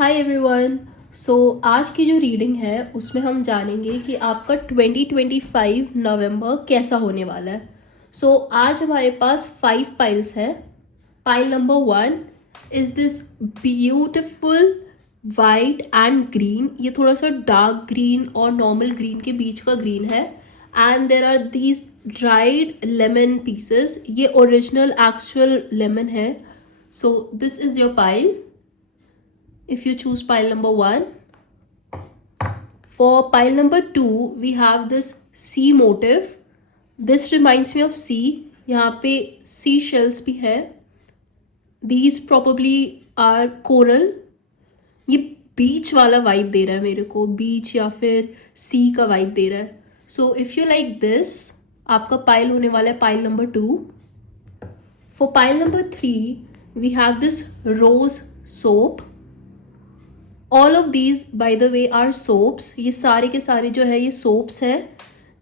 Hi everyone. सो आज की जो रीडिंग है उसमें हम जानेंगे कि आपका 2025 नवंबर कैसा होने वाला है। आज हमारे पास 5 पाइल्स है। Pile number 1 is this beautiful white and green. ये थोड़ा सा डार्क ग्रीन और नॉर्मल ग्रीन के बीच का ग्रीन है। And there are these dried lemon pieces. ये ओरिजिनल एक्चुअल लेमन है। So this is your pile if you choose pile number 1. For pile number 2 we have this sea motif. This reminds me of sea. यहाँ पे sea shells भी है. These probably are coral. ये बीच वाला vibe दे रहा है मेरे को, बीच या फिर सी का वाइब दे रहा है. So if you like this, आपका पाइल होने वाला है pile number 2. For pile number 3 we have this rose soap. All of these by the way are soaps. ये सारे के सारे जो है ये सोप्स है.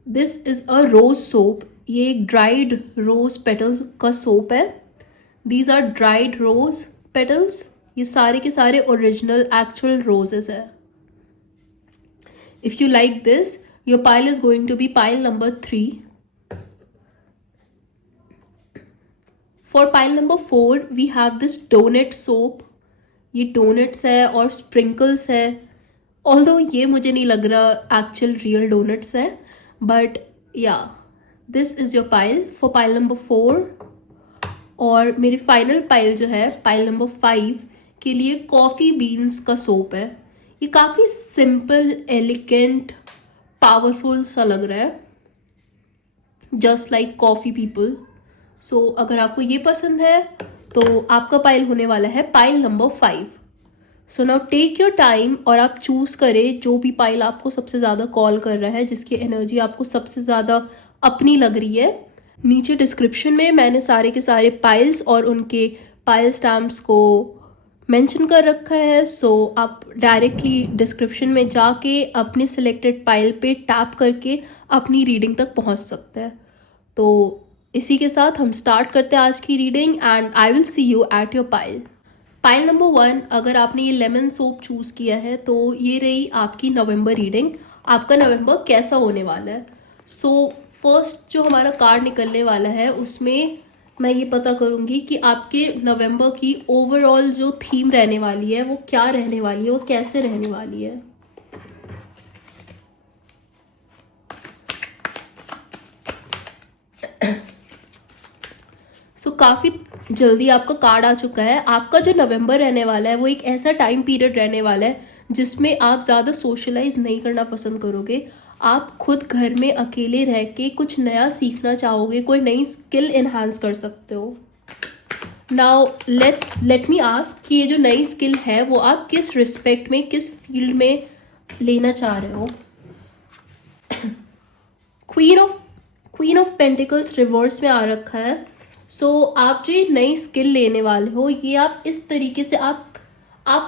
This is a rose soap. ये एक ड्राइड रोज पेटल्स का सोप है. These are dried rose petals. ये सारे के सारे ओरिजिनल एक्चुअल रोजेस है. If you like this, your pile is going to be pile number 3. For pile number 4 we have this donut soap. ये donuts है और स्प्रिंकल्स है. ऑल्दो ये मुझे नहीं लग रहा एक्चुअल रियल डोनट्स है, बट या this is your pile for pile number 4. और मेरी फाइनल पाइल जो है पाइल नंबर 5 के लिए कॉफ़ी बीन्स का सोप है. ये काफ़ी सिंपल, एलिगेंट, पावरफुल सा लग रहा है, जस्ट लाइक कॉफ़ी पीपल. सो अगर आपको ये पसंद है तो आपका पाइल होने वाला है pile number 5. So now take your time और आप चूज करें जो भी पाइल आपको सबसे ज़्यादा कॉल कर रहा है, जिसकी एनर्जी आपको सबसे ज़्यादा अपनी लग रही है. नीचे डिस्क्रिप्शन में मैंने सारे के सारे पाइल्स और उनके पाइल स्टैम्प्स को मेंशन कर रखा है. सो आप डायरेक्टली डिस्क्रिप्शन में जाके अपने सिलेक्टेड पाइल पे टैप करके अपनी रीडिंग तक पहुंच सकते हैं. तो इसी के साथ हम स्टार्ट करते हैं आज की reading and I will see you at your pile. Pile number 1, अगर आपने ये लेमन सोप चूज़ किया है तो ये रही आपकी नवंबर रीडिंग. आपका नवंबर कैसा होने वाला है. सो फर्स्ट जो हमारा कार्ड निकलने वाला है उसमें मैं ये पता करूँगी कि आपके नवंबर की ओवरऑल जो थीम रहने वाली है वो क्या रहने वाली है, वो कैसे रहने वाली है. सो काफ़ी जल्दी आपका कार्ड आ चुका है. आपका जो नवंबर रहने वाला है वो एक ऐसा टाइम पीरियड रहने वाला है जिसमें आप ज़्यादा सोशलाइज नहीं करना पसंद करोगे. आप खुद घर में अकेले रह के कुछ नया सीखना चाहोगे, कोई नई स्किल इन्हांस कर सकते हो. नाउ लेट मी आस्क कि ये जो नई स्किल है वो आप किस रिस्पेक्ट में, किस फील्ड में लेना चाह रहे हो. क्वीन ऑफ पेंटिकल्स रिवर्स में आ रखा है. सो आप जो ये नई स्किल लेने वाले हो ये आप इस तरीके से आप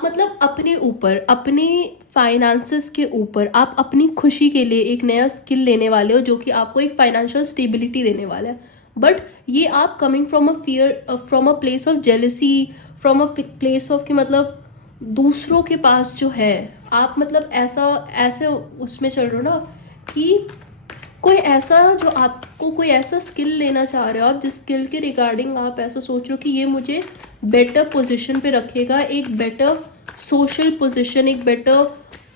मतलब अपने ऊपर, अपने फाइनेंसेस के ऊपर, आप अपनी खुशी के लिए एक नया स्किल लेने वाले हो जो कि आपको एक फाइनेंशियल स्टेबिलिटी देने वाला है. बट ये आप coming from a fear, from a place of jealousy, from a place of कि मतलब दूसरों के पास जो है आप मतलब ऐसे उसमें चल रहे हो ना कि कोई ऐसा जो आपको कोई ऐसा स्किल लेना चाह रहे हो आप, जिस स्किल के रिगार्डिंग आप ऐसा सोच रहे हो कि ये मुझे बेटर पोजीशन पे रखेगा, एक बेटर सोशल पोजीशन, एक बेटर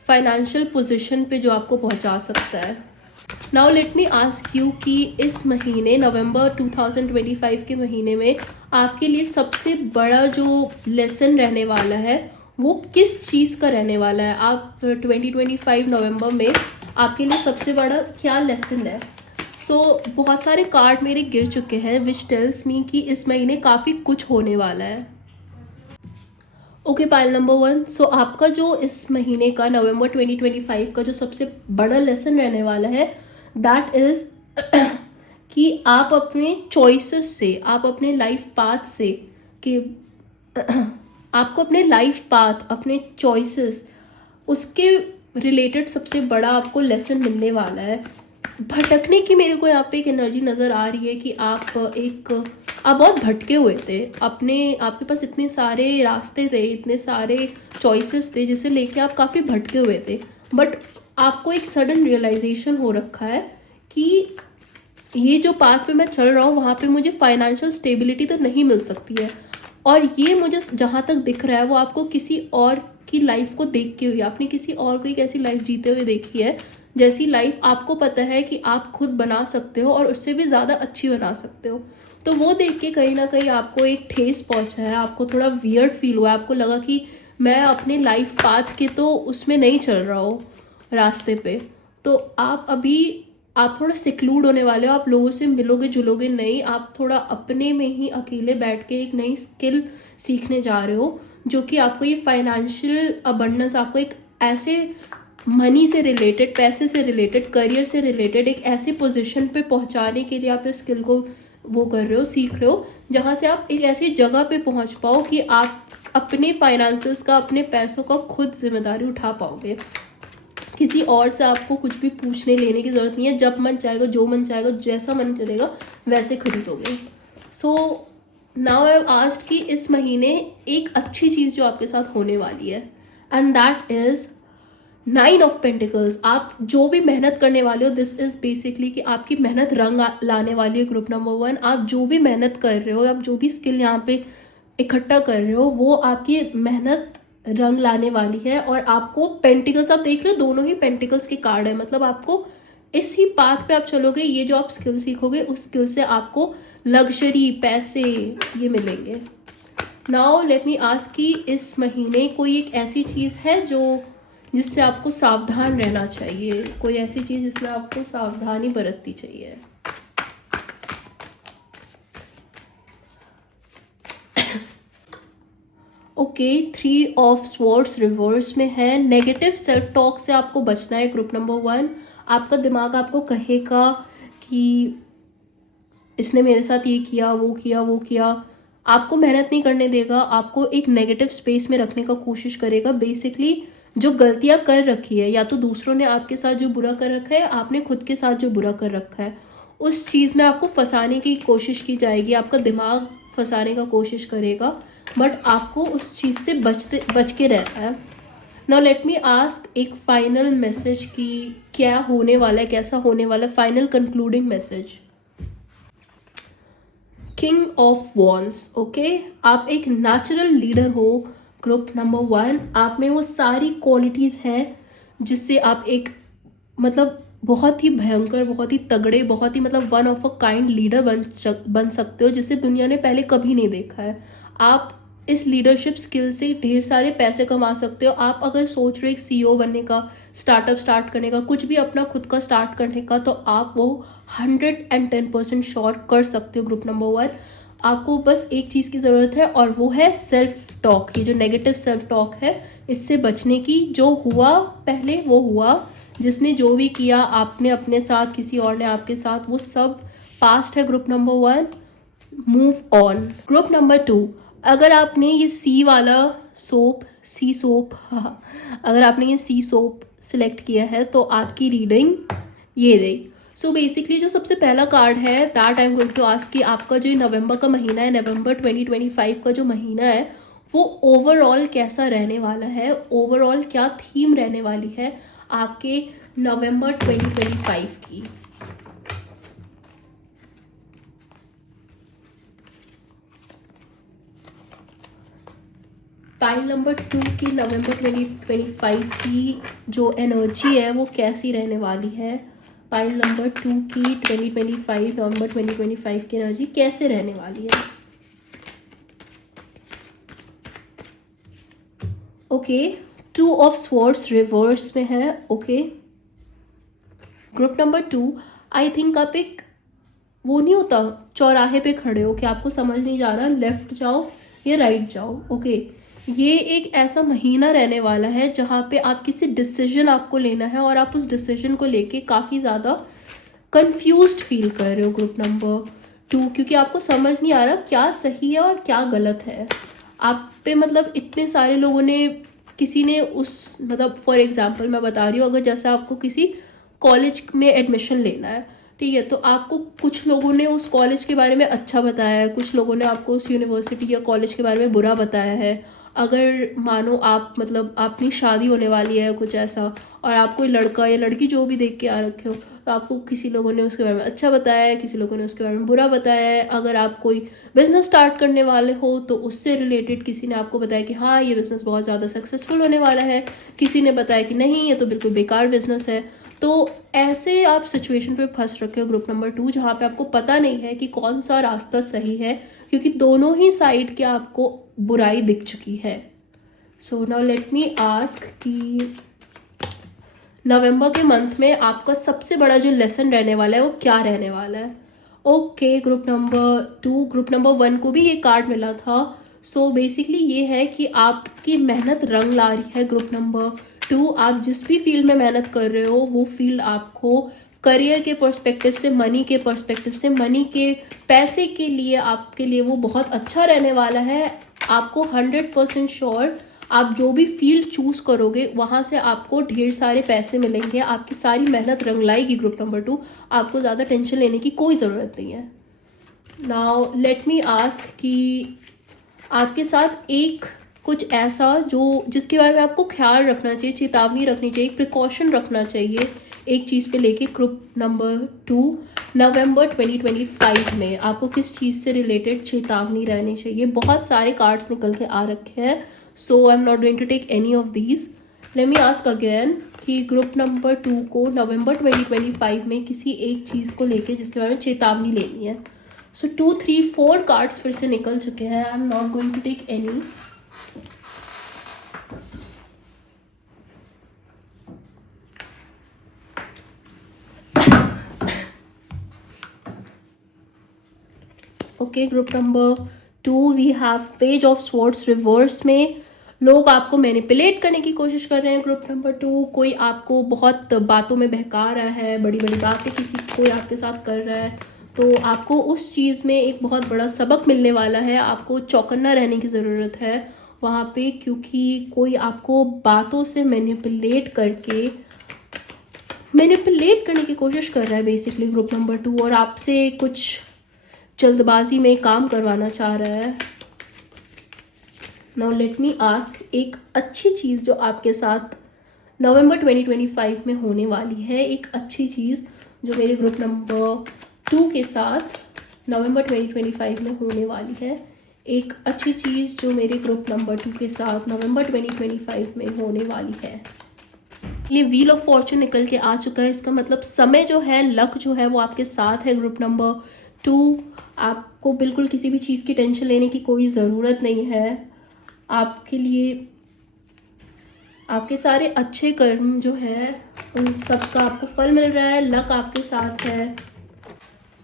फाइनेंशियल पोजीशन पे जो आपको पहुंचा सकता है. Now let me ask you कि इस महीने नवंबर 2025 के महीने में आपके लिए सबसे बड़ा जो लेसन रहने वाला है वो किस चीज़ का रहने वाला है. आप 2025 नवंबर में आपके लिए सबसे बड़ा क्या लेसन है. सो बहुत सारे कार्ड मेरे गिर चुके हैं विच टेल्स मी कि इस महीने काफ़ी कुछ होने वाला है. Okay, pile number 1. सो आपका जो इस महीने का नवंबर 2025 का जो सबसे बड़ा लेसन रहने वाला है दैट इज कि आप अपने चॉइसेस से, आप अपने लाइफ पाथ से कि आपको अपने लाइफ पाथ, अपने चॉइसेस, उसके रिलेटेड सबसे बड़ा आपको लेसन मिलने वाला है. भटकने की मेरे को यहाँ पे एक एनर्जी नज़र आ रही है कि आप बहुत भटके हुए थे आपके पास इतने सारे रास्ते थे, इतने सारे चॉइसेस थे जिसे लेके आप काफ़ी भटके हुए थे, बट आपको एक सडन रियलाइजेशन हो रखा है कि ये जो पाथ पे मैं चल रहा हूँ वहाँ पे मुझे फाइनेंशियल स्टेबिलिटी तो नहीं मिल सकती है। और ये मुझे जहाँ तक दिख रहा है वो आपको किसी और की लाइफ को देख के हुई, आपने किसी और को एक ऐसी लाइफ जीते हुए देखी है जैसी लाइफ आपको पता है कि आप खुद बना सकते हो और उससे भी ज़्यादा अच्छी बना सकते हो। तो वो देख के कहीं ना कहीं आपको एक ठेस पहुंचा है, आपको थोड़ा वियर्ड फील हुआ, आपको लगा कि मैं अपने लाइफ पाथ के तो उसमें नहीं चल रहा हूँ रास्ते पे। तो आप थोड़ा सिक्लूड होने वाले हो, आप लोगों से मिलोगे जुलोगे नहीं, आप थोड़ा अपने में ही अकेले बैठ के एक नई स्किल सीखने जा रहे हो जो कि आपको ये फाइनेंशियल अबंडेंस, आपको एक ऐसे मनी से रिलेटेड, पैसे से रिलेटेड, करियर से रिलेटेड एक ऐसे पोजीशन पे पहुंचाने के लिए आप इस स्किल को वो कर रहे हो, सीख रहे हो, जहां से आप एक ऐसी जगह पे पहुंच पाओ कि आप अपने फाइनेंसेस का, अपने पैसों का खुद जिम्मेदारी उठा पाओगे। किसी और से आपको कुछ भी पूछने लेने की ज़रूरत नहीं है, जब मन चाहेगा, जो मन चाहेगा, जैसा मन करेगा वैसे खरीदोगे। So now I have asked कि इस महीने एक अच्छी चीज़ जो आपके साथ होने वाली है, and that is 9 of pentacles. आप जो भी मेहनत करने वाले हो, दिस इज बेसिकली कि आपकी मेहनत रंग लाने वाली है। ग्रुप नंबर 1, आप जो भी मेहनत कर रहे हो, आप जो भी स्किल यहाँ पे इकट्ठा कर रहे हो, वो आपकी मेहनत रंग लाने वाली है। और आपको पेंटिकल्स, आप देख रहे हो दोनों ही पेंटिकल्स के कार्ड है, मतलब आपको इसी पाथ पे आप चलोगे, ये जो आप स्किल सीखोगे उस स्किल से आपको लग्जरी, पैसे ये मिलेंगे। नाउ लेट मी आस्क कि इस महीने कोई एक ऐसी चीज़ है जो जिससे आपको सावधान रहना चाहिए, कोई ऐसी चीज़ जिसमें आपको सावधानी बरतनी चाहिए। ओके, 3 ऑफ स्वॉर्ड्स रिवर्स में है। नेगेटिव सेल्फ टॉक से आपको बचना है ग्रुप नंबर 1। आपका दिमाग आपको कहेगा कि इसने मेरे साथ ये किया, वो किया, वो किया, आपको मेहनत नहीं करने देगा, आपको एक नेगेटिव स्पेस में रखने का कोशिश करेगा। बेसिकली जो गलतियां कर रखी है, या तो दूसरों ने आपके साथ जो बुरा कर रखा है, आपने खुद के साथ जो बुरा कर रखा है, उस चीज़ में आपको फंसाने की कोशिश की जाएगी, आपका दिमाग फंसाने का कोशिश करेगा, बट आपको उस चीज़ से बच के रहना है। नाउ लेट मी आस्क एक फाइनल मैसेज कि क्या होने वाला है, कैसा होने वाला है, final concluding message. King of wands. Okay, आप एक नेचुरल लीडर हो ग्रुप नंबर 1। आप में वो सारी क्वालिटीज़ हैं जिससे आप एक मतलब बहुत ही भयंकर, बहुत ही तगड़े, बहुत ही मतलब one of a kind leader बन सकते हो, जिसे दुनिया ने पहले कभी नहीं देखा है। आप इस लीडरशिप स्किल से ढेर सारे पैसे कमा सकते हो। आप अगर सोच रहे हो एक CEO बनने का, स्टार्टअप स्टार्ट करने का, कुछ भी अपना खुद का स्टार्ट करने का, तो आप वो 110% श्योर कर सकते हो ग्रुप नंबर 1। आपको बस एक चीज़ की ज़रूरत है और वो है सेल्फ टॉक। ये जो नेगेटिव सेल्फ टॉक है, इससे बचने की। जो हुआ पहले वो हुआ, जिसने जो भी किया आपने अपने साथ, किसी और ने आपके साथ, वो सब पास्ट है group number 1। Move on. Group number 2, अगर आपने ये सी सोप अगर आपने ये सी सोप सिलेक्ट किया है तो आपकी रीडिंग ये रही। सो बेसिकली जो सबसे पहला कार्ड है, that I am going to ask कि आपका जो नवंबर का महीना है, नवंबर 2025 का जो महीना है, वो ओवरऑल कैसा रहने वाला है, ओवरऑल क्या थीम रहने वाली है आपके नवंबर 2025 की। पाइल नंबर 2 की नवंबर 2025 की जो एनर्जी है वो कैसी रहने वाली है। पाइल नंबर 2 की 2025 नवंबर 2025 की एनर्जी कैसे रहने वाली है। ओके, 2 ऑफ स्वॉर्ड्स रिवर्स में है। Okay, group number 2, I think आप एक वो नहीं होता, चौराहे पे खड़े हो कि आपको समझ नहीं जा रहा लेफ्ट जाओ या राइट जाओ। ओके, ये एक ऐसा महीना रहने वाला है जहाँ पे आप किसी डिसीजन आपको लेना है और आप उस डिसीजन को लेके काफ़ी ज़्यादा कंफ्यूज्ड फील कर रहे हो ग्रुप नंबर 2, क्योंकि आपको समझ नहीं आ रहा क्या सही है और क्या गलत है। आप पे मतलब इतने सारे लोगों ने, किसी ने उस मतलब फॉर एग्जांपल मैं बता रही हूँ, अगर जैसे आपको किसी कॉलेज में एडमिशन लेना है, ठीक है, तो आपको कुछ लोगों ने उस कॉलेज के बारे में अच्छा बताया है, कुछ लोगों ने आपको उस यूनिवर्सिटी या कॉलेज के बारे में बुरा बताया है। अगर मानो आप मतलब अपनी शादी होने वाली है कुछ ऐसा, और आप कोई लड़का या लड़की जो भी देख के आ रखे हो, तो आपको किसी लोगों ने उसके बारे में अच्छा बताया है, किसी लोगों ने उसके बारे में बुरा बताया है। अगर आप कोई बिजनेस स्टार्ट करने वाले हो तो उससे रिलेटेड किसी ने आपको बताया कि हाँ ये बिजनेस बहुत ज़्यादा सक्सेसफुल होने वाला है, किसी ने बताया कि नहीं ये तो बिल्कुल बेकार बिजनेस है। तो ऐसे आप सिचुएशन पे फंस रखे हो ग्रुप नंबर 2, जहाँ पे आपको पता नहीं है कि कौन सा रास्ता सही है, क्योंकि दोनों ही साइड के आपको बुराई दिख चुकी है। So now let me ask कि नवंबर के मंथ में आपका सबसे बड़ा जो लेसन रहने वाला है वो क्या रहने वाला है। Okay, group number 2, group number 1 को भी ये कार्ड मिला था। सो बेसिकली ये है कि आपकी मेहनत रंग ला रही है। ग्रुप नंबर 2, आप जिस भी फील्ड में मेहनत कर रहे हो वो फील्ड आपको करियर के पर्सपेक्टिव से, मनी के पर्सपेक्टिव से, मनी के पैसे के लिए आपके लिए वो बहुत अच्छा रहने वाला है। आपको 100% श्योर आप जो भी फील्ड चूज करोगे वहां से आपको ढेर सारे पैसे मिलेंगे, आपकी सारी मेहनत रंग लाएगी। ग्रुप नंबर 2, आपको ज़्यादा टेंशन लेने की कोई ज़रूरत नहीं है। नाउ लेट मी आस्क कि आपके साथ एक कुछ ऐसा जो जिसके बारे में आपको ख्याल रखना चाहिए, चेतावनी रखनी चाहिए, प्रिकॉशन रखना चाहिए एक चीज़ पे लेके। ग्रुप नंबर 2, नवंबर 2025 में आपको किस चीज़ से रिलेटेड चेतावनी रहनी चाहिए। बहुत सारे कार्ड्स निकल के आ रखे हैं, so I am not going to take any of these. Let me ask again कि ग्रुप नंबर 2 को नवंबर 2025 में किसी एक चीज़ को लेके जिसके बारे में चेतावनी लेनी है। सो 2, 3, 4 कार्ड्स फिर से निकल चुके हैं। I am not going to take any. Okay, group number 2 we have page of swords reverse में लोग आपको मैनिपुलेट करने की कोशिश कर रहे हैं। ग्रुप नंबर 2, कोई आपको बहुत बातों में बहका रहा है, बड़ी बड़ी बातें किसी कोई आपके साथ कर रहा है, तो आपको उस चीज़ में एक बहुत बड़ा सबक मिलने वाला है। आपको चौकन्ना रहने की ज़रूरत है वहाँ पे, क्योंकि कोई आपको बातों से मैनिपुलेट करने की कोशिश कर रहा है बेसिकली ग्रुप नंबर 2, और आपसे कुछ जल्दबाजी में काम करवाना चाह रहा है। नाउ लेट मी आस्क, एक अच्छी चीज़ जो आपके साथ नवंबर 2025 में होने वाली है, एक अच्छी चीज़ जो मेरे ग्रुप नंबर 2 के साथ नवंबर 2025 में होने वाली है, एक अच्छी चीज़ जो मेरे ग्रुप नंबर 2 के साथ नवंबर 2025 में होने वाली है। ये व्हील ऑफ फॉर्चून निकल के आ चुका है। इसका मतलब समय जो है, लक जो है वो आपके साथ है। ग्रुप नंबर 2, आपको बिल्कुल किसी भी चीज़ की टेंशन लेने की कोई ज़रूरत नहीं है। आपके लिए आपके सारे अच्छे कर्म जो है उन सब का आपको फल मिल रहा है, लक आपके साथ है।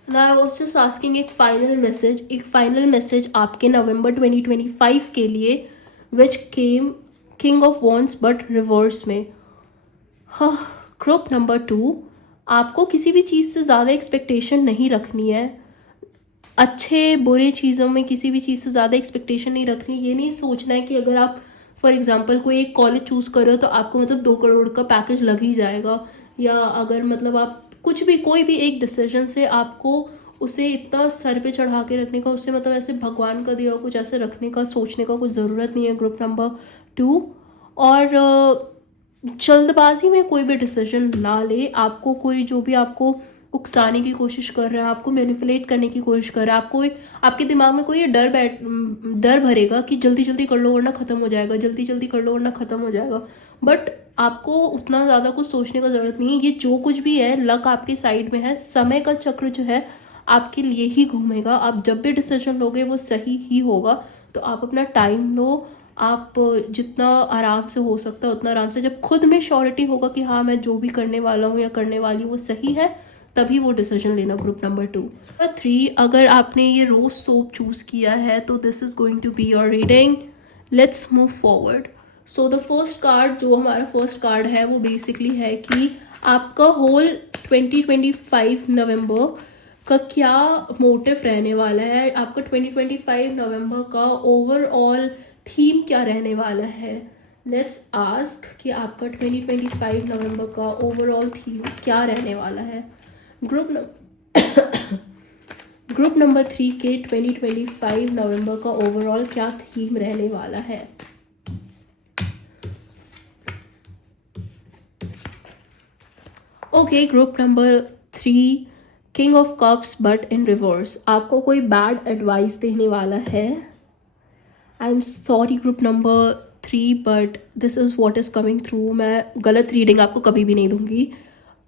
ना आई वाज जस्ट आस्किंग एक फाइनल मैसेज आपके नवंबर 2025 के लिए, which came king of wands but reverse में। हाँ, ग्रुप नंबर 2, आपको किसी भी चीज़ से ज़्यादा एक्सपेक्टेशन नहीं रखनी है। अच्छे बुरे चीज़ों में किसी भी चीज़ से ज़्यादा एक्सपेक्टेशन नहीं रखनी। ये नहीं सोचना है कि अगर आप फॉर एग्जांपल कोई एक कॉलेज चूज़ कर रहे हो तो आपको मतलब 2 करोड़ का पैकेज लग ही जाएगा, या अगर मतलब आप कुछ भी कोई भी एक डिसीजन से आपको उसे इतना सर पे चढ़ा के रखने का, उससे मतलब ऐसे भगवान का दिया कुछ ऐसे रखने का, सोचने का कुछ ज़रूरत नहीं है ग्रुप नंबर 2। और जल्दबाजी में कोई भी डिसीजन ना ले। आपको कोई जो भी आपको उकसाने की कोशिश कर रहा है, आपको मैनिपुलेट करने की कोशिश कर रहा है, आपको आपके दिमाग में कोई ये डर भरेगा कि जल्दी जल्दी कर लो वरना ख़त्म हो जाएगा, जल्दी जल्दी कर लो वरना ख़त्म हो जाएगा। बट आपको उतना ज़्यादा कुछ सोचने का ज़रूरत नहीं है। ये जो कुछ भी है लक आपके साइड में है। समय का चक्र जो है आपके लिए ही घूमेगा। आप जब भी डिसीजन लोगे वो सही ही होगा। तो आप अपना टाइम लो, आप जितना आराम से हो सकता है उतना आराम से। जब खुद में श्योरिटी होगा कि हाँ मैं जो भी करने वाला हूँ या करने वाली हूँ वो सही है, तभी वो डिसीजन लेना। Group number 2। नंबर 3, अगर आपने ये रोज सोप चूज किया है तो this is going to be your reading. Let's move forward. So the first card, जो हमारा फर्स्ट कार्ड है वो बेसिकली है कि आपका होल 2025 नवंबर का क्या मोटिव रहने वाला है। आपका 2025 नवंबर का ओवरऑल थीम क्या रहने वाला है। लेट्स आस्क कि आपका 2025 नवंबर का ओवरऑल थीम क्या रहने वाला है। ग्रुप ग्रुप नंबर 3 के 2025 नवंबर का ओवरऑल क्या थीम रहने वाला है। Okay, group number 3 king of cups but in reverse. आपको कोई बैड एडवाइस देने वाला है। I am sorry group number 3 but this is what is coming through. मैं गलत रीडिंग आपको कभी भी नहीं दूंगी,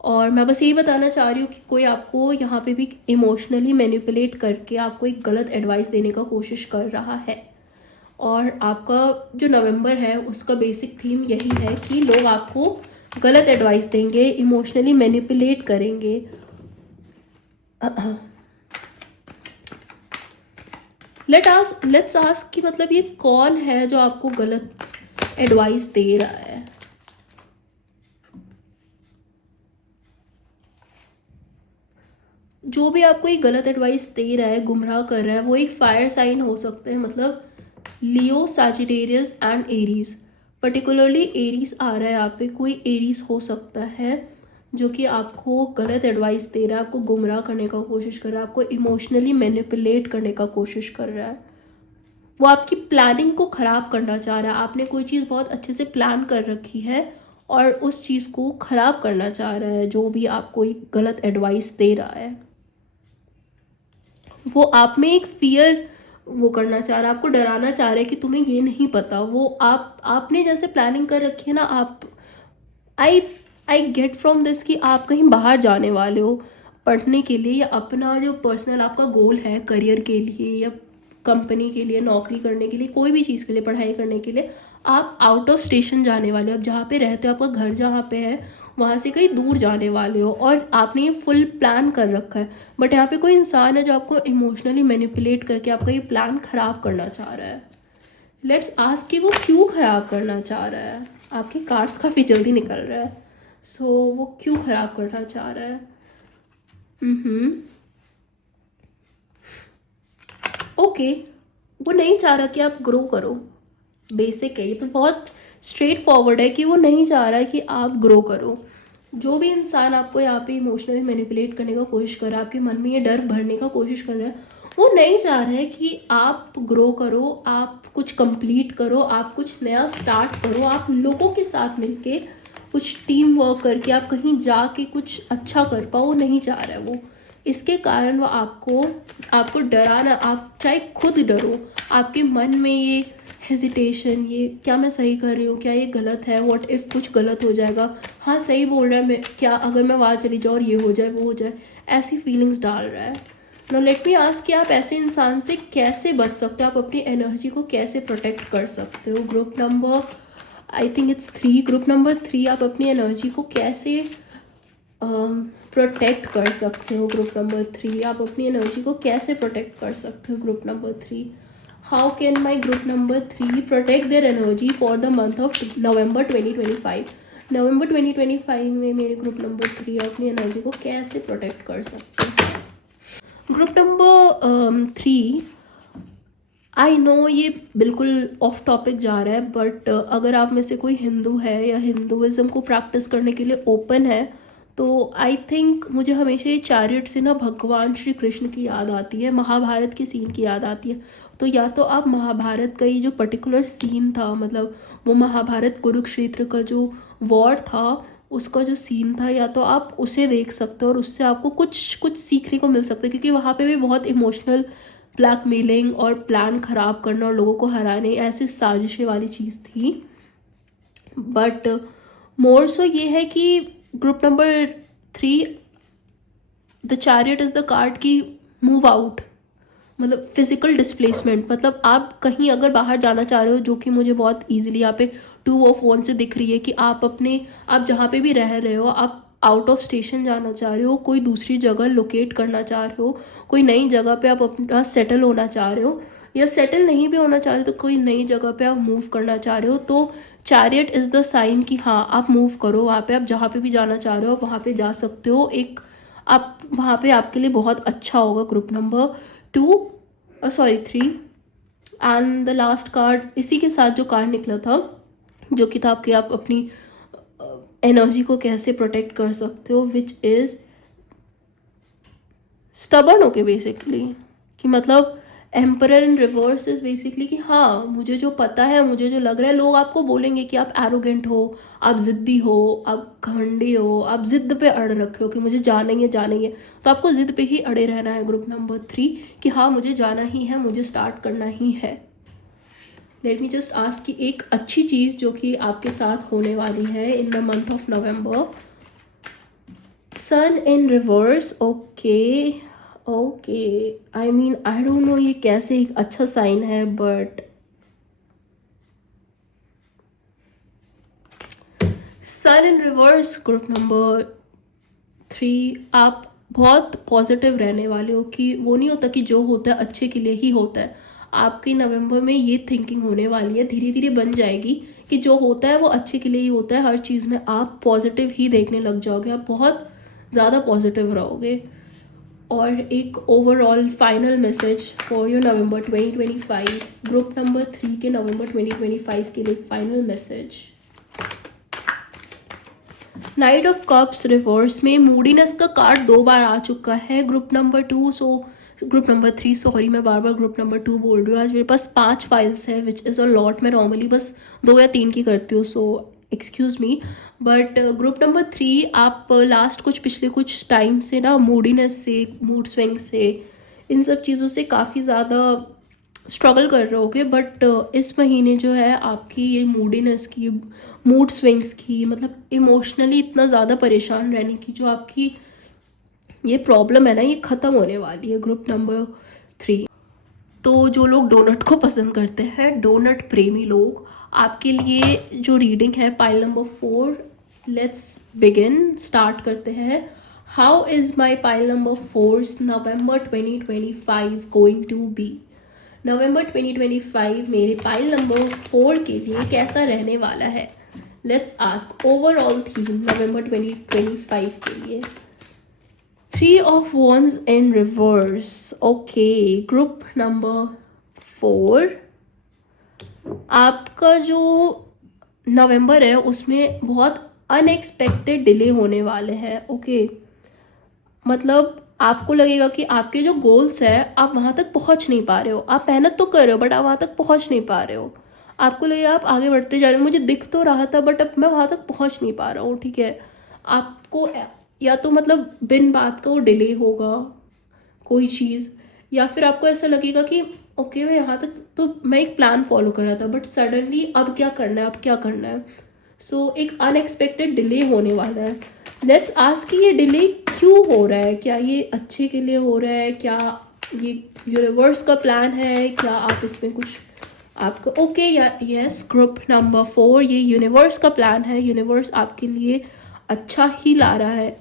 और मैं बस यही बताना चाह रही हूँ कि कोई आपको यहाँ पे भी इमोशनली मैनिपुलेट करके आपको एक गलत एडवाइस देने का कोशिश कर रहा है। और आपका जो नवंबर है उसका बेसिक थीम यही है कि लोग आपको गलत एडवाइस देंगे, इमोशनली मैनिपुलेट करेंगे। लेट्स आस्क कि मतलब ये कौन है जो आपको गलत एडवाइस दे रहा है। जो भी आपको ये गलत एडवाइस दे रहा है, गुमराह कर रहा है, वो एक फायर साइन हो सकते हैं, मतलब Leo, Sagittarius and Aries. Particularly Aries आ रहा है यहाँ पे। कोई एरीज हो सकता है जो कि आपको गलत एडवाइस दे रहा है, आपको गुमराह करने का कोशिश कर रहा है, आपको इमोशनली मैनिपुलेट करने का कोशिश कर रहा है। वो आपकी प्लानिंग को ख़राब करना चाह रहा है। आपने कोई चीज़ बहुत अच्छे से प्लान कर रखी है और उस चीज़ को ख़राब करना चाह रहा है। जो भी आपको एक गलत एडवाइस दे रहा है वो आप में एक फियर वो करना चाह रहा है, आपको डराना चाह रहा है कि तुम्हें ये नहीं पता। वो आपने जैसे प्लानिंग कर रखी है ना, आप आई गेट फ्रॉम दिस कि आप कहीं बाहर जाने वाले हो पढ़ने के लिए, या अपना जो पर्सनल आपका गोल है करियर के लिए या कंपनी के लिए, नौकरी करने के लिए, कोई भी चीज़ के लिए, पढ़ाई करने के लिए आप आउट ऑफ स्टेशन जाने वाले हो। आप जहाँ पे रहते हो, आपका घर जहाँ पे है, वहाँ से कहीं दूर जाने वाले हो और आपने ये फुल प्लान कर रखा है। बट यहाँ पे कोई इंसान है जो आपको इमोशनली मैनिपुलेट करके आपका ये प्लान ख़राब करना चाह रहा है। लेट्स आस्क कि वो क्यों ख़राब करना चाह रहा है। आपके कार्ड्स काफ़ी जल्दी निकल रहा है, सो वो क्यों ख़राब करना चाह रहा है। ओके, वो नहीं चाह रहा कि आप ग्रो करो। बेसिक है ये तो, बहुत स्ट्रेट फॉरवर्ड है कि वो नहीं चाह रहा है कि आप ग्रो करो। जो भी इंसान आपको यहाँ पे इमोशनली मैनिपुलेट करने का कोशिश कर रहा है, आपके मन में ये डर भरने का कोशिश कर रहा है, वो नहीं चाह रहा है कि आप ग्रो करो, आप कुछ कंप्लीट करो, आप कुछ नया स्टार्ट करो, आप लोगों के साथ मिलके कुछ टीम वर्क करके आप कहीं जाके कुछ अच्छा कर पाओ। वो नहीं चाह रहा है वो। इसके कारण वो आपको डराना, आप चाहे खुद डरो, आपके मन में ये हेजिटेशन, ये क्या मैं सही कर रही हूँ, क्या ये गलत है, व्हाट इफ़ कुछ गलत हो जाएगा, हाँ सही बोल रहा है, मैं क्या अगर मैं वहाँ चली जाऊँ और ये हो जाए वो हो जाए, ऐसी फीलिंग्स डाल रहा है। नो लेट मी आस्क कि आप ऐसे इंसान से कैसे बच सकते हो, आप अपनी एनर्जी को कैसे प्रोटेक्ट कर सकते हो। Group number I think it's 3, group number 3, आप अपनी एनर्जी को कैसे प्रोटेक्ट कर सकते हो। ग्रुप नंबर 3, आप अपनी एनर्जी को कैसे प्रोटेक्ट कर सकते हो। Group number 3, how can my group number 3 protect their energy for the month of नवंबर 2025। नवंबर 2025 में मेरे ग्रुप नंबर 3 अपनी एनर्जी को कैसे प्रोटेक्ट कर सकते हैं। ग्रुप नंबर 3, आई नो ये बिल्कुल ऑफ टॉपिक जा रहा है, बट अगर आप में से कोई हिंदू है या हिंदुज़म को प्रैक्टिस करने के लिए ओपन है, तो आई थिंक मुझे हमेशा ये चैरियट से ना भगवान श्री कृष्ण की याद आती है, महाभारत की सीन की याद आती है। तो या तो आप महाभारत का ये जो पर्टिकुलर सीन था, मतलब वो महाभारत कुरुक्षेत्र का जो वॉर था उसका जो सीन था, या तो आप उसे देख सकते हो और उससे आपको कुछ सीखने को मिल सकता है, क्योंकि वहाँ पे भी बहुत इमोशनल ब्लैकमेलिंग और प्लान ख़राब करना और लोगों को हराने, ऐसी साजिशें वाली चीज़ थी। बट मोर सो ये है कि group number 3, the chariot is the card की मूव आउट, मतलब फिजिकल डिस्प्लेसमेंट। मतलब आप कहीं अगर बाहर जाना चाह रहे हो, जो कि मुझे बहुत ईजिली यहाँ पे 2 ऑफ 1 से दिख रही है कि आप जहाँ पे भी रह रहे हो, आप आउट ऑफ स्टेशन जाना चाह रहे हो, कोई दूसरी जगह लोकेट करना चाह रहे हो, कोई नई जगह पे आप अपना सेटल होना चाह रहे हो, या सेटल नहीं भी होना चाह रहे हो तो कोई नई जगह पे आप मूव करना चाह रहे हो। तो चैरियट इज़ द साइन कि हाँ आप मूव करो, वहाँ पे आप जहाँ पे भी जाना चाह रहे हो आप वहाँ पे जा सकते हो। आप वहाँ पे आपके लिए बहुत अच्छा होगा। Group number 3 and the last card इसी के साथ जो कार्ड निकला था जो कि था आपकी, आप अपनी एनर्जी को कैसे प्रोटेक्ट कर सकते हो, विच इज़ स्टबर्न होके बेसिकली, कि मतलब emperor in reverse is basically कि हाँ मुझे जो पता है, मुझे जो लग रहा है, लोग आपको बोलेंगे कि आप एरोगेंट हो, आप ज़िद्दी हो, आप घमंडी हो, आप ज़िद्द पे अड़ रखे हो कि मुझे जाना ही है, जाना ही है, तो आपको ज़िद पे ही अड़े रहना है ग्रुप नंबर 3, कि हाँ मुझे जाना ही है, मुझे स्टार्ट करना ही है। लेट मी जस्ट आस्क कि एक अच्छी चीज़ जो कि आपके साथ होने वाली है in the month of November, sun in reverse. Okay okay, I mean I don't know ये कैसे एक अच्छा साइन है, but sun in reverse group number 3, आप बहुत पॉजिटिव रहने वाले हो, कि वो नहीं होता कि जो होता है अच्छे के लिए ही होता है। आपकी नवंबर में ये थिंकिंग होने वाली है, धीरे धीरे बन जाएगी, कि जो होता है वो अच्छे के लिए ही होता है। हर चीज़ में आप पॉजिटिव ही देखने लग जाओगे, आप बहुत ज़्यादा पॉजिटिव रहोगे। और एक overall final message for your November 2025, group number 3 के नवंबर 2025 के लिए final message. Night of cups reverse में मूडीनेस का कार्ड 2 बार आ चुका है group number 2, so group number 3, sorry मैं बार बार ग्रुप नंबर 2 बोल रही हूँ। आज मेरे पास 5 फाइल्स है, विच इज़ अ लॉट। मैं नॉर्मली बस 2 या 3 की करती हूँ, so excuse me. But group number 3, आप लास्ट पिछले कुछ टाइम से ना मूडीनेस से, मूड स्विंग से, इन सब चीज़ों से काफ़ी ज़्यादा स्ट्रगल कर रहे होगे। बट इस महीने जो है आपकी ये मूडीनेस की, मूड स्विंग्स की, मतलब इमोशनली इतना ज़्यादा परेशान रहने की जो आपकी ये प्रॉब्लम है ना, ये ख़त्म होने वाली है ग्रुप नंबर 3। तो जो लोग डोनट को पसंद करते हैं, डोनट प्रेमी लोग, आपके लिए जो रीडिंग है pile number 4, let's begin, start करते हैं। How is my pile number 4 November 2025 going to be? नवंबर 2025 मेरे पाइल नंबर 4 के लिए कैसा रहने वाला है? लेट्स आस्क ओवरऑल थीम नवंबर 2025 के लिए। 3 of Wands in reverse. Okay, group number 4, आपका जो नवंबर है उसमें बहुत अनएक्सपेक्टेड डिले होने वाले हैं। ओके, मतलब आपको लगेगा कि आपके जो गोल्स है आप वहाँ तक पहुँच नहीं पा रहे हो। आप मेहनत तो कर रहे हो बट आप वहाँ तक पहुँच नहीं पा रहे हो। आपको लगेगा आप आगे बढ़ते जा रहे हो, मुझे दिख तो रहा था बट अब मैं वहाँ तक पहुँच नहीं पा रहा हूँ। ठीक है, आपको या तो मतलब बिन बात का वो डिले होगा कोई चीज़, या फिर आपको ऐसा लगेगा कि ओके मैं यहाँ तक तो मैं एक प्लान फॉलो कर रहा था बट सडनली अब क्या करना है, अब क्या करना है। सो एक अनएक्सपेक्टेड डिले होने वाला है। लेट्स आस्क कि ये डिले क्यों हो रहा है? क्या ये अच्छे के लिए हो रहा है? क्या ये यूनिवर्स का प्लान है? क्या आप इसमें कुछ आपका ओके या यस, ग्रुप नंबर 4 ये यूनिवर्स का प्लान है। यूनिवर्स आपके लिए अच्छा ही ला रहा है।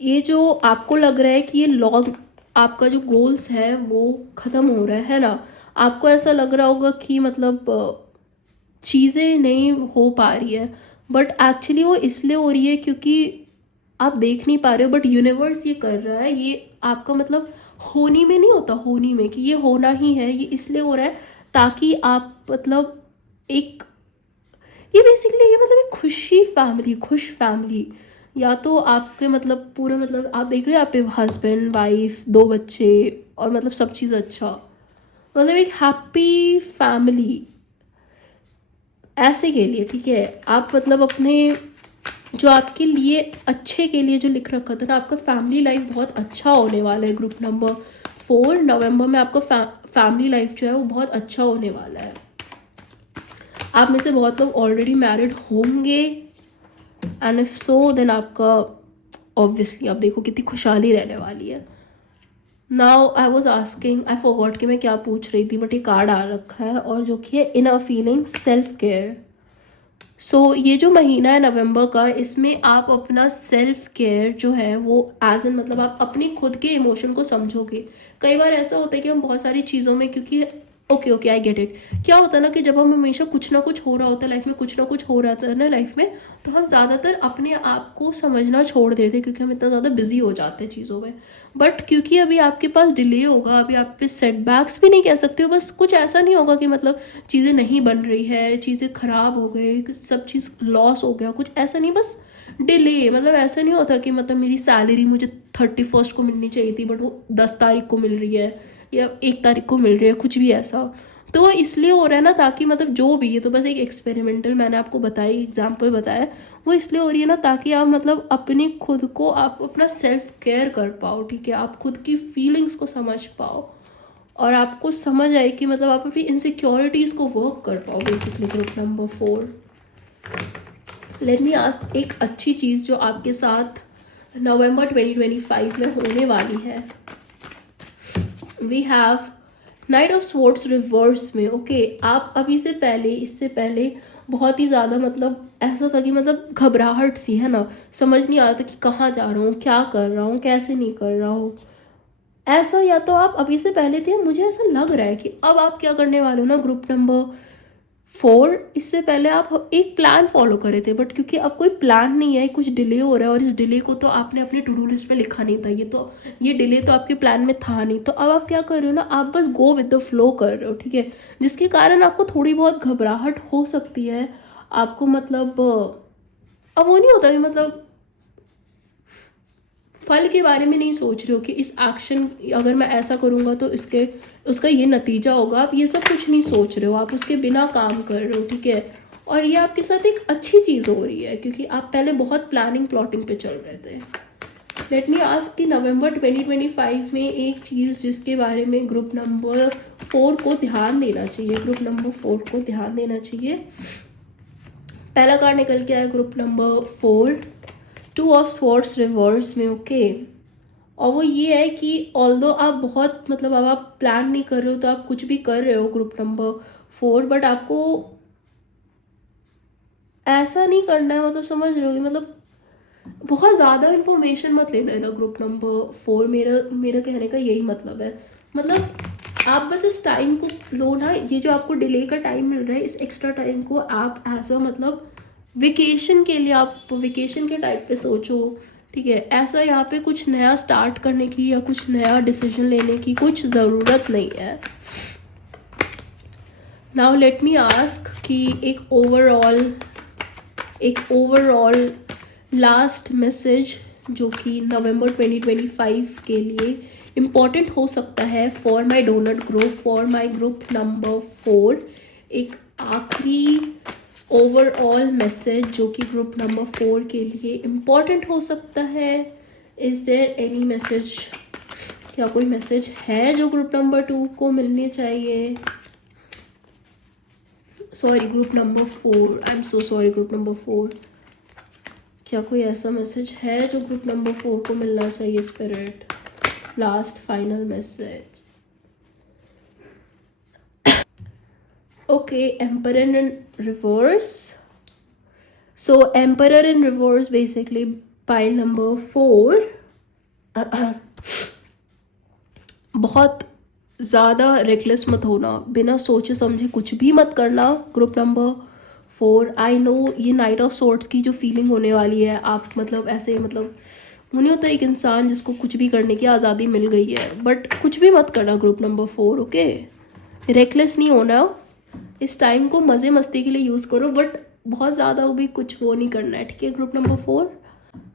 ये जो आपको लग रहा है कि ये लॉन्ग आपका जो गोल्स है वो ख़त्म हो रहा है ना, आपको ऐसा लग रहा होगा कि मतलब चीज़ें नहीं हो पा रही है, बट एक्चुअली वो इसलिए हो रही है क्योंकि आप देख नहीं पा रहे हो, बट यूनिवर्स ये कर रहा है। ये आपका मतलब होनी में नहीं होता, होनी में कि ये होना ही है, ये इसलिए हो रहा है ताकि आप मतलब एक, ये बेसिकली ये मतलब एक खुश फैमिली, या तो आपके मतलब पूरे मतलब आप देख रहे हो आपके हस्बैंड वाइफ 2 बच्चे और मतलब सब चीज़ अच्छा, मतलब एक हैप्पी फैमिली ऐसे के लिए। ठीक है, आप मतलब अपने जो आपके लिए अच्छे के लिए जो लिख रखा था ना, आपका फैमिली लाइफ बहुत अच्छा होने वाला है। ग्रुप नंबर 4 नवंबर में आपका फैमिली लाइफ जो है वो बहुत अच्छा होने वाला है। आप में से बहुत लोग ऑलरेडी मैरिड होंगे, एंड इफ सो देन आपका ऑब्वियसली आप देखो कितनी खुशहाली रहने वाली है। Now I was asking, I forgot कि मैं क्या पूछ रही थी, बट ये कार्ड आ रखा है और जो कि है इनर फीलिंग सेल्फ केयर। सो ये जो महीना है नवंबर का, इसमें आप अपना सेल्फ केयर जो है वो एज एन मतलब आप अपनी खुद के इमोशन को समझोगे। कई बार ऐसा होता है कि हम बहुत सारी चीज़ों में क्योंकि okay okay, I get it. क्या होता है ना कि जब हम हमेशा कुछ ना कुछ हो रहा होता है लाइफ में, कुछ ना कुछ हो रहा है ना लाइफ में, तो हम ज़्यादातर अपने आप को समझना छोड़ देते हैं क्योंकि हम इतना ज़्यादा बिजी हो जाते हैं चीज़ों में। बट क्योंकि अभी आपके पास डिले होगा, अभी आप पे सेटबैक्स भी नहीं कह सकते हो, बस कुछ ऐसा नहीं होगा कि मतलब चीज़ें नहीं बन रही है, चीज़ें ख़राब हो गई, सब चीज़ लॉस हो गया, कुछ ऐसा नहीं, बस डिले। मतलब ऐसा नहीं होता कि मतलब मेरी सैलरी मुझे 31st को मिलनी चाहिए थी बट वो 10 तारीख को मिल रही है या 1 तारीख को मिल रही है, कुछ भी ऐसा। तो वो इसलिए हो रहा है ना ताकि मतलब जो भी है, तो बस एक एक्सपेरिमेंटल मैंने आपको बताई, एग्जाम्पल बताया, वो इसलिए हो रही है ना ताकि आप मतलब अपनी खुद को, आप अपना सेल्फ केयर कर पाओ, ठीक है, आप खुद की फीलिंग्स को समझ पाओ और आपको समझ आए कि मतलब आप अपनी इनसिक्योरिटीज़ को वर्क कर पाओ। Basically group number 4, late me ask, एक अच्छी चीज़ जो आपके साथ नवंबर 2025 में होने वाली है, we have knight of swords reverse में। ओके, आप अभी से पहले, इससे पहले बहुत ही ज़्यादा मतलब ऐसा था कि मतलब घबराहट सी है ना, समझ नहीं आ रहा था कि कहाँ जा रहा हूँ, क्या कर रहा हूँ, कैसे नहीं कर रहा हूँ, ऐसा। या तो आप अभी से पहले थे, मुझे ऐसा लग रहा है कि अब आप क्या करने वाले हो ना ग्रुप नंबर 4, इससे पहले आप एक प्लान फॉलो करे थे बट क्योंकि अब कोई प्लान नहीं है, कुछ डिले हो रहा है और इस डिले को तो आपने अपने टू डू लिस्ट में लिखा नहीं था, ये डिले तो आपके प्लान में था नहीं, तो अब आप क्या कर रहे हो ना, आप बस गो विद द फ्लो कर रहे हो, ठीक है, जिसके कारण आपको थोड़ी बहुत घबराहट हो सकती है। आपको मतलब अब वो नहीं होता कि मतलब फल के बारे में नहीं सोच रहे हो कि इस एक्शन, अगर मैं ऐसा करूँगा तो इसके उसका ये नतीजा होगा, आप ये सब कुछ नहीं सोच रहे हो, आप उसके बिना काम कर रहे हो, ठीक है। और ये आपके साथ एक अच्छी चीज़ हो रही है क्योंकि आप पहले बहुत प्लानिंग प्लॉटिंग पे चल रहे थे। लेट मी आस्क कि नवंबर 2025 में एक चीज़ जिसके बारे में ग्रुप नंबर 4 को ध्यान देना चाहिए, ग्रुप नंबर 4 को ध्यान देना चाहिए। पहला कार्ड निकल के आया group number 4, 2 of swords reverse में। ओके, और वो ये है कि ऑल्दो आप बहुत मतलब अब आप प्लान नहीं कर रहे हो तो आप कुछ भी कर रहे हो ग्रुप नंबर 4, बट आपको ऐसा नहीं करना है, मतलब समझ रहे हो कि मतलब बहुत ज़्यादा इन्फॉर्मेशन मत ले लेना ग्रुप नंबर 4, मेरा कहने का यही मतलब है। मतलब आप बस इस टाइम को लो ना, ये जो आपको डिले का टाइम मिल रहा है, इस एक्स्ट्रा टाइम को आप एज अ मतलब वेकेशन के लिए, आप वेकेशन के टाइप पे सोचो, ठीक है। ऐसा यहाँ पे कुछ नया स्टार्ट करने की या कुछ नया डिसीजन लेने की कुछ ज़रूरत नहीं है। नाउ लेट मी आस्क कि एक ओवरऑल लास्ट मैसेज जो कि नवंबर 2025 के लिए इम्पॉर्टेंट हो सकता है for my donut group, for my group number 4, एक आखिरी ओवरऑल मैसेज जो कि ग्रुप नंबर 4 के लिए इम्पॉर्टेंट हो सकता है। इज देयर एनी मैसेज, क्या कोई मैसेज है जो ग्रुप नंबर 2 को मिलने चाहिए? Sorry group number 4, I am so sorry group number 4, क्या कोई ऐसा मैसेज है जो ग्रुप नंबर 4 को मिलना चाहिए? Spirit, last final message. Okay, emperor in reverse. So emperor in reverse basically pile number 4 बहुत ज़्यादा रेकलेस मत होना, बिना सोचे समझे कुछ भी मत करना ग्रुप नंबर 4। आई नो ये नाइट ऑफ सॉर्ट्स की जो फीलिंग होने वाली है, आप मतलब ऐसे मतलब वो नहीं होता एक इंसान जिसको कुछ भी करने की आज़ादी मिल गई है, बट कुछ भी मत करना ग्रुप नंबर 4। ओके, रेकलेस नहीं होना, इस टाइम को मज़े मस्ती के लिए यूज़ करो बट बहुत ज़्यादा भी कुछ वो नहीं करना है, ठीक है। ग्रुप नंबर 4,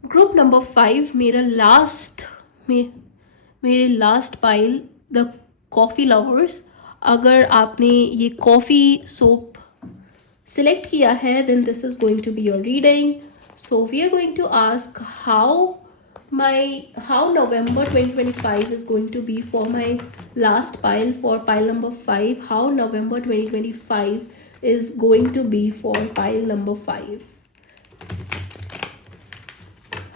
ग्रुप नंबर 5 मेरा लास्ट में, मेरे last pile the coffee lovers. अगर आपने ये कॉफ़ी सोप सिलेक्ट किया है then this is going to be your reading. So we are going to ask how November 2025 is going to be for my last pile, for pile number 5, how November 2025 is going to be for pile number 5,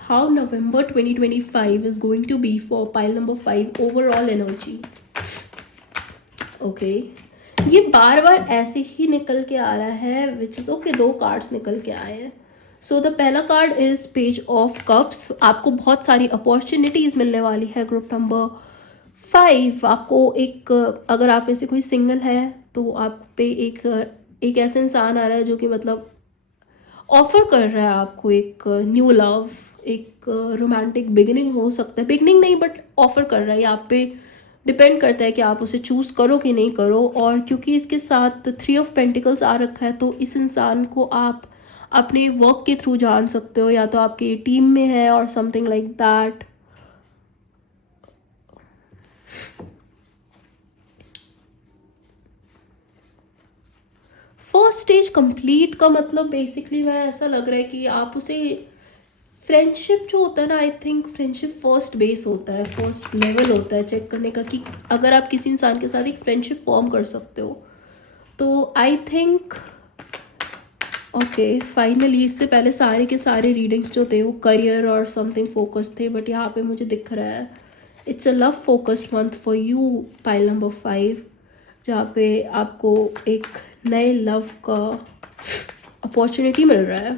how November 2025 is going to be for pile number 5 overall energy। Okay, ये बार बार ऐसे ही निकल के आ रहा है which is okay, 2 cards निकल के आए हैं। सो द पहला card is page of cups. आपको बहुत सारी अपॉर्चुनिटीज मिलने वाली है ग्रुप नंबर 5 आपको एक, अगर आप में से कोई सिंगल है तो आप पे एक ऐसा इंसान आ रहा है जो कि मतलब ऑफर कर रहा है आपको एक न्यू लव, एक रोमांटिक बिगिनिंग हो सकता है, बिगिनिंग नहीं बट ऑफर कर रहा है। ये आप पे डिपेंड करता है कि आप उसे चूज करो कि नहीं करो। और क्योंकि इसके साथ 3 ऑफ पेंटिकल्स आ रखा है तो इस इंसान को आप अपने वर्क के थ्रू जान सकते हो, या तो आपकी टीम में है और something like that. First stage complete का मतलब बेसिकली वह ऐसा लग रहा है कि आप उसे, फ्रेंडशिप जो होता है ना, I think friendship first base होता है, फर्स्ट लेवल होता है चेक करने का कि अगर आप किसी इंसान के साथ एक फ्रेंडशिप फॉर्म कर सकते हो तो आई थिंक ओके फाइनली। इससे पहले सारे के सारे रीडिंग्स जो थे वो करियर और समथिंग फोकस थे, बट यहाँ पे मुझे दिख रहा है it's a love focused month for you, pile number 5, जहाँ पे आपको एक नए लव का अपॉर्चुनिटी मिल रहा है।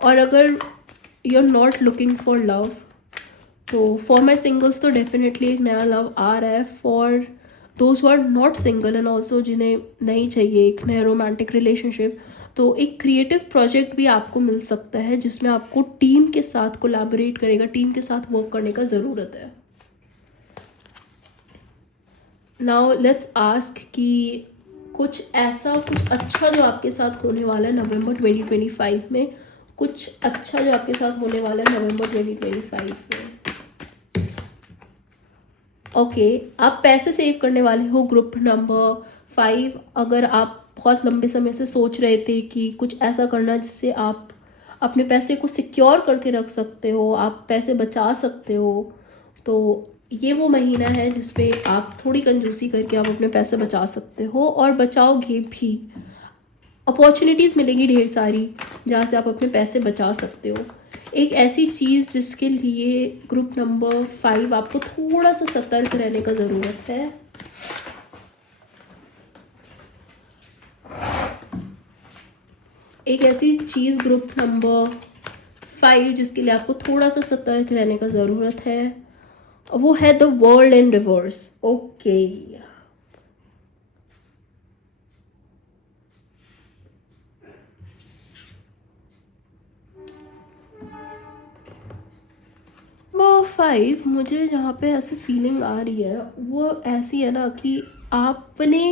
और अगर you are not looking for love तो फॉर माई सिंगल्स तो डेफिनेटली एक नया लव आ रहा है। For those who are not single and also जिन्हें नहीं चाहिए एक नया रोमांटिक रिलेशनशिप, तो एक क्रिएटिव प्रोजेक्ट भी आपको मिल सकता है जिसमें आपको टीम के साथ कोलैबोरेट करेगा, टीम के साथ वर्क करने का ज़रूरत है। नाउ लेट्स आस्क कि कुछ ऐसा, कुछ अच्छा जो आपके साथ होने वाला है नवंबर 2025 में, कुछ अच्छा जो आपके साथ होने वाला है नवंबर 2025 में। ओके आप पैसे सेव करने वाले हो ग्रुप नंबर 5। अगर आप बहुत लंबे समय से सोच रहे थे कि कुछ ऐसा करना जिससे आप अपने पैसे को सिक्योर करके रख सकते हो, आप पैसे बचा सकते हो, तो ये वो महीना है जिसपे आप थोड़ी कंजूसी करके आप अपने पैसे बचा सकते हो और बचाओगे भी। अपॉर्चुनिटीज़ मिलेंगी ढेर सारी जहाँ से आप अपने पैसे बचा सकते हो। एक ऐसी चीज़ जिसके लिए ग्रुप नंबर 5 आपको थोड़ा सा सतर्क रहने का ज़रूरत है। एक ऐसी चीज़ ग्रुप नंबर 5 जिसके लिए आपको थोड़ा सा सतर्क रहने का ज़रूरत है, वो है the world in reverse. Okay वो 5 मुझे जहाँ पे ऐसी फीलिंग आ रही है वो ऐसी है ना कि आपने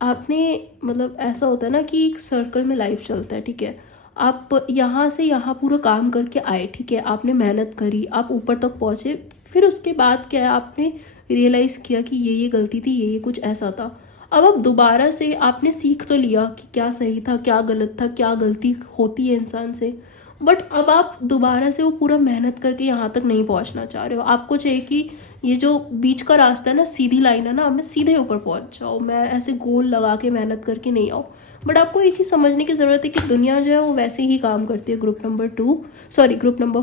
आपने मतलब ऐसा होता है ना कि एक सर्कल में लाइफ चलता है, ठीक है। आप यहाँ से यहाँ पूरा काम करके आए, ठीक है, आपने मेहनत करी, आप ऊपर तक पहुँचे, फिर उसके बाद क्या है, आपने रियलाइज़ किया कि ये गलती थी, ये कुछ ऐसा था। अब आप दोबारा से आपने सीख तो लिया कि क्या सही था, क्या गलत था, क्या गलती होती है इंसान से, बट अब आप दोबारा से वो पूरा मेहनत करके यहाँ तक नहीं पहुँचना चाह रहे हो। आपको चाहिए कि ये जो बीच का रास्ता है ना, सीधी लाइन है ना, मैं सीधे ऊपर पहुँच जाऊँ, मैं ऐसे गोल लगा के मेहनत करके नहीं आऊँ। बट आपको एक चीज़ समझने की ज़रूरत है कि दुनिया जो है वो वैसे ही काम करती है। ग्रुप नंबर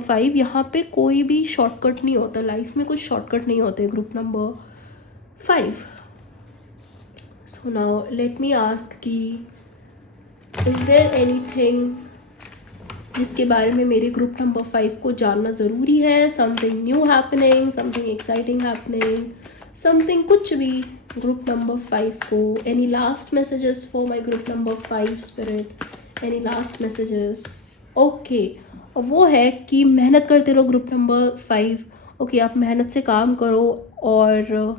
5 यहाँ पे कोई भी शॉर्टकट नहीं होता, लाइफ में कुछ शॉर्टकट नहीं होते group number 5। So now let me ask कि इज देयर एनीथिंग जिसके बारे में मेरे ग्रुप नंबर 5 को जानना ज़रूरी है, something new happening, something exciting happening, something कुछ भी ग्रुप नंबर 5 को। Any last messages for my group number 5 spirit, any last messages? Okay वो है कि मेहनत करते रहो ग्रुप नंबर 5। ओके आप मेहनत से काम करो और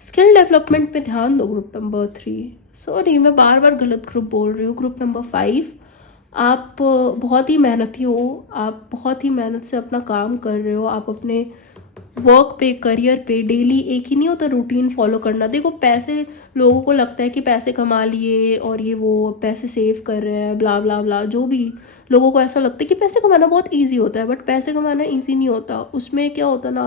स्किल डेवलपमेंट पे ध्यान दो ग्रुप नंबर 3। सॉरी मैं बार बार गलत ग्रुप बोल रही हूँ। ग्रुप नंबर 5 आप बहुत ही मेहनती हो, आप बहुत ही मेहनत से अपना काम कर रहे हो, आप अपने वर्क पे, करियर पे डेली एक ही नहीं होता रूटीन फॉलो करना। देखो पैसे, लोगों को लगता है कि पैसे कमा लिए और ये वो पैसे सेव कर रहे हैं, ब्ला ब्ला ब्ला, जो भी लोगों को ऐसा लगता है कि पैसे कमाना बहुत ईजी होता है, बट पैसे कमाना ईजी नहीं होता। उसमें क्या होता है ना,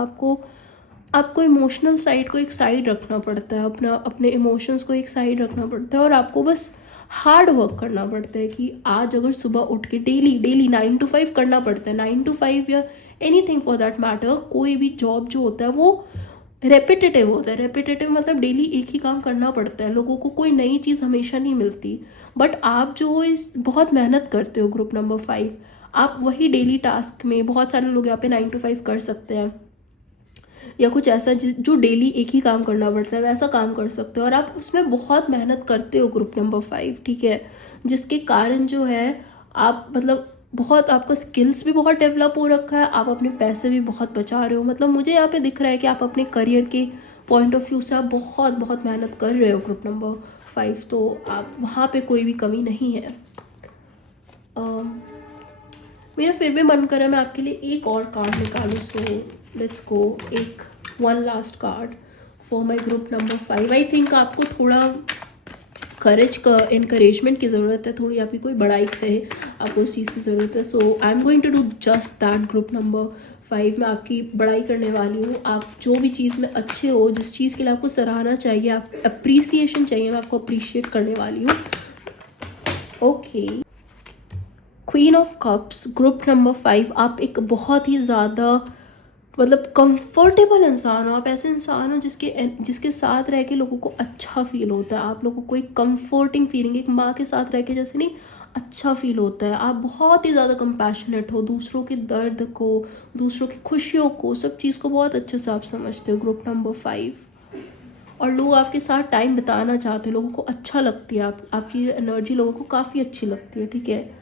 आपको इमोशनल साइड को एक साइड रखना पड़ता है, अपने इमोशंस को एक साइड रखना पड़ता है और आपको बस हार्ड वर्क करना पड़ता है कि आज अगर सुबह उठ के डेली 9 to 5 करना पड़ता है, 9 to 5 या एनीथिंग फॉर दैट मैटर, कोई भी जॉब जो होता है वो रेपिटेटिव होता है। रेपिटेटिव मतलब डेली एक ही काम करना पड़ता है, लोगों को कोई नई चीज़ हमेशा नहीं मिलती। बट आप जो हो इस बहुत मेहनत करते हो ग्रुप नंबर 5, आप वही डेली टास्क में, बहुत सारे लोग यहाँ पे 9 to 5 कर सकते हैं या कुछ ऐसा जो डेली एक ही काम करना पड़ता है वैसा काम कर सकते हो, और आप उसमें बहुत मेहनत करते हो ग्रुप नंबर 5, ठीक है, जिसके कारण जो है आप मतलब बहुत, आपका स्किल्स भी बहुत डेवलप हो रखा है, आप अपने पैसे भी बहुत बचा रहे हो। मतलब मुझे यहाँ पे दिख रहा है कि आप अपने करियर के पॉइंट ऑफ व्यू से आप बहुत बहुत मेहनत कर रहे हो ग्रुप नंबर 5, तो आप वहाँ पे कोई भी कमी नहीं है। मेरा फिर भी मन कर रहा है मैं आपके लिए एक और कार्ड निकालूं, सो लेट्स गो। एक one last card for my group number 5। I think आपको थोड़ा करेज का, इनकरेजमेंट की ज़रूरत है, थोड़ी आपकी कोई बड़ाई करे, आपको उस चीज़ की ज़रूरत है। So I am going to do just that group number 5। मैं आपकी बड़ाई करने वाली हूँ। आप जो भी चीज़ में अच्छे हो, जिस चीज़ के लिए आपको सराहना चाहिए, आप अप्रिसिएशन चाहिए, मैं आपको अप्रिशिएट करने वाली हूँ। Okay, queen of cups group number 5। आप एक बहुत ही ज़्यादा मतलब कंफर्टेबल इंसान हो। आप ऐसे इंसान हो जिसके साथ रह के लोगों को अच्छा फील होता है। आप लोगों को एक कंफर्टिंग फीलिंग, एक माँ के साथ रह के जैसे नहीं, अच्छा फील होता है। आप बहुत ही ज़्यादा कंपैशनेट हो, दूसरों के दर्द को, दूसरों की खुशियों को, सब चीज़ को बहुत अच्छे से आप समझते हो ग्रुप नंबर 5। और लोग आपके साथ टाइम बिताना चाहते हैं, लोगों को अच्छा लगती है, आपकी एनर्जी लोगों को काफ़ी अच्छी लगती है, ठीक है।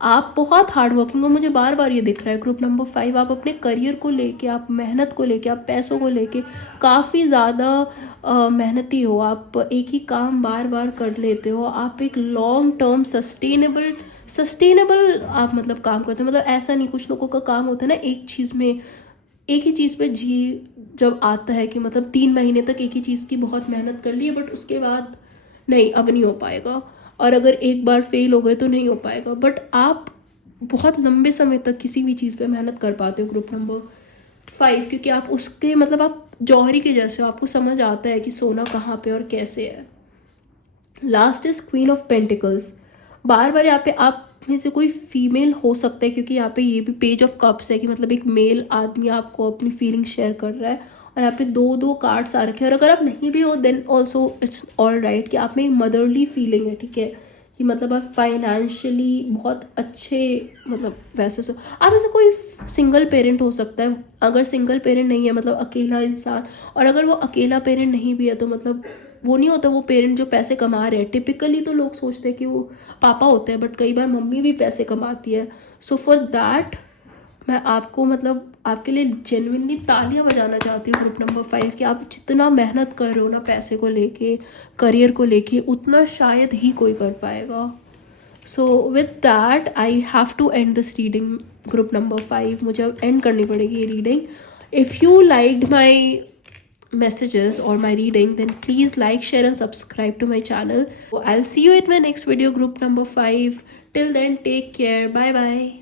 आप बहुत हार्ड वर्किंग हो, मुझे बार बार ये दिख रहा है ग्रुप नंबर 5। आप अपने करियर को लेके, आप मेहनत को लेके, आप पैसों को लेके काफ़ी ज़्यादा मेहनती हो। आप एक ही काम बार बार कर लेते हो। आप एक लॉन्ग टर्म सस्टेनेबल आप मतलब काम करते हो। मतलब ऐसा नहीं, कुछ लोगों का काम होता है ना एक चीज़ में, एक ही चीज़ पे जब आता है कि मतलब 3 महीने तक एक ही चीज़ की बहुत मेहनत कर ली है, बट उसके बाद नहीं, अब नहीं हो पाएगा, और अगर एक बार फेल हो गए तो नहीं हो पाएगा। बट आप बहुत लंबे समय तक किसी भी चीज़ पे मेहनत कर पाते हो ग्रुप नंबर 5, क्योंकि आप उसके मतलब आप जौहरी के जैसे हो, आपको समझ आता है कि सोना कहाँ पे और कैसे है। Last is queen of pentacles. बार बार यहाँ पे आप में से कोई फीमेल हो सकता है, क्योंकि यहाँ पे ये भी पेज ऑफ कप्स है कि मतलब एक मेल आदमी आपको अपनी फीलिंग शेयर कर रहा है, और यहाँ पे 2-2 कार्ड्स आ रखे हैं। और अगर आप नहीं भी हो then also it's all right, कि आप में एक मदरली फीलिंग है, ठीक है, कि मतलब आप फाइनेंशियली बहुत अच्छे, मतलब वैसे आप ऐसे कोई सिंगल पेरेंट हो सकता है। अगर सिंगल पेरेंट नहीं है मतलब अकेला इंसान, और अगर वो अकेला पेरेंट नहीं भी है तो मतलब वो नहीं होता वो पेरेंट जो पैसे कमा रहे हैं। टिपिकली तो लोग सोचते हैं कि वो पापा होते हैं, बट कई बार मम्मी भी पैसे कमाती है। सो फॉर दैट मैं आपको मतलब आपके लिए जेन्युइनली तालियां बजाना चाहती हूँ ग्रुप नंबर 5, कि आप जितना मेहनत कर रहे हो ना पैसे को लेके, करियर को लेके, उतना शायद ही कोई कर पाएगा। So with that I have to end this reading group number 5। मुझे अब एंड करनी पड़ेगी ये reading. If you liked my messages or my reading, then please like, share and subscribe to my channel. I'll see you in my next video, group number 5. Till then, take care. Bye bye.